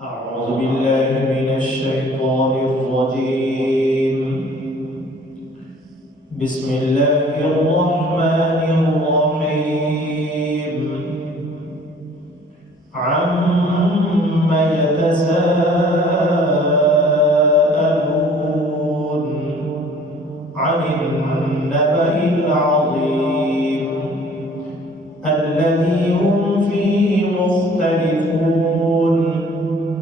أعوذ بالله من الشيطان الرجيم. بسم الله الرحمن الرحيم. عم يتساءلون عن النبأ العظيم الذي هم فيه مختلفون.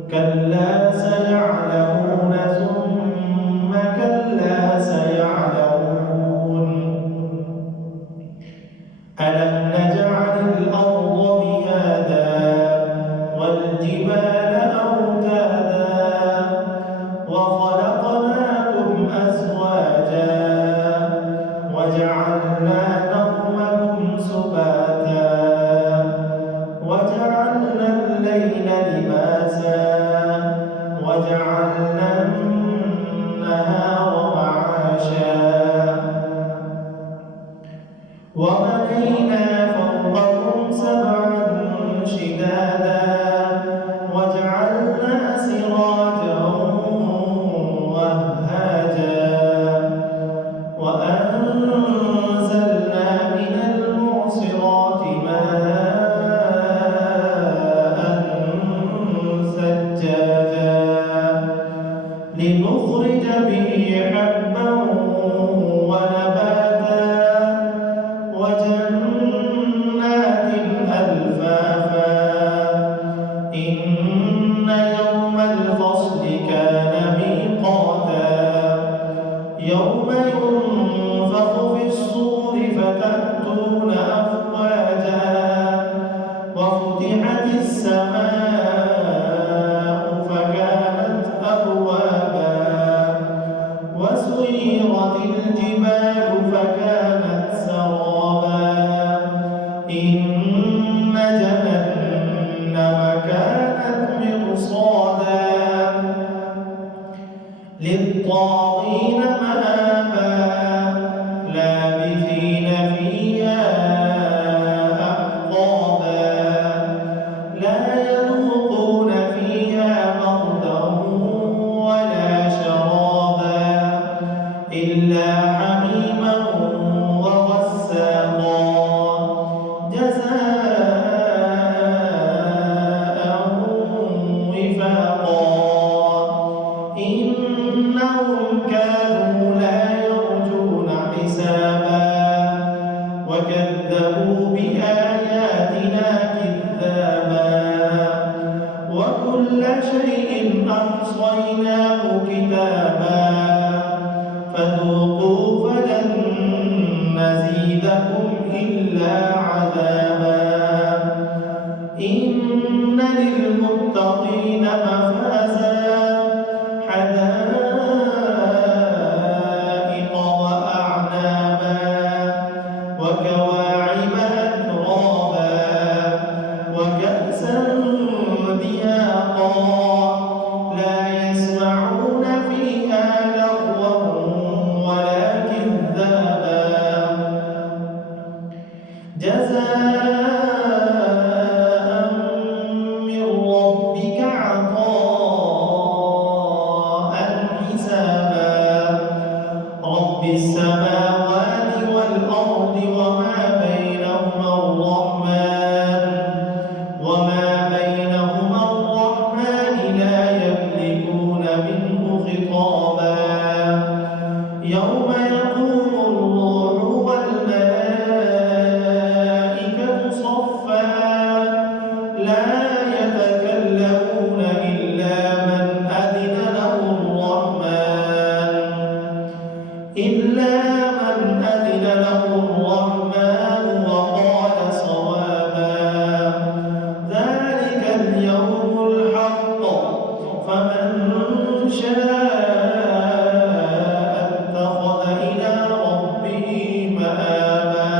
كلا سيعلمون ثم كلا سيعلمون. ألم نجعل الأرض مهادا والجبال أوتادا وخلقناكم أزواجا وجعلنا نومكم سباتا وجعلنا الليل لباسا وجعلنا النهار معاشا وبنينا فوقكم سبعا شدادا وجعلنا سراجا وهاجا وأنزلنا من المعصرات ماء ثجاجا لنخرج به حبا ونباتا وجنات ألفافا. إن يوم الفصل كان ميقاتا يوم ينفخ في الصور فتأتون أفواجا وفتحت السماء فكانت أبوابا وسيرت الجبال فكانت سرابا. إن جهنم كانت مرصادا للطاغين مآبا لابثين فيها أحقابا لا يذوقون فيها بردا ولا شرابا إلا حميما وغساقا جزاء وفاقا. إنهم كانوا لا يرجون حسابا وكذبوا بآياتنا كذابا وكل شيء أحصيناه كتابا فذوقوا فلن نزيدكم إلا عذابا. إن للمتقين مفازا حدائق وأعنابا وكواعب أترابا وكأسا دهاقا لا يسمعون فيها لغوا ولا كذابا جزاء من ربك عطاء حسابا. رب السماوات والأرض وما بينهما الرحمن لا يملكون منه خطابا. يوم يقوم الروح والملائكة صفا لا يتكلمون إلا من أذن له الرحمن وقال صوابا. ذلك اليوم الحق فمن شاء اتخذ إلى ربه مآبا.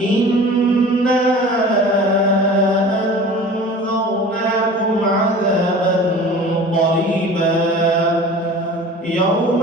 إنا أنذرناكم عذابا قريبا يوم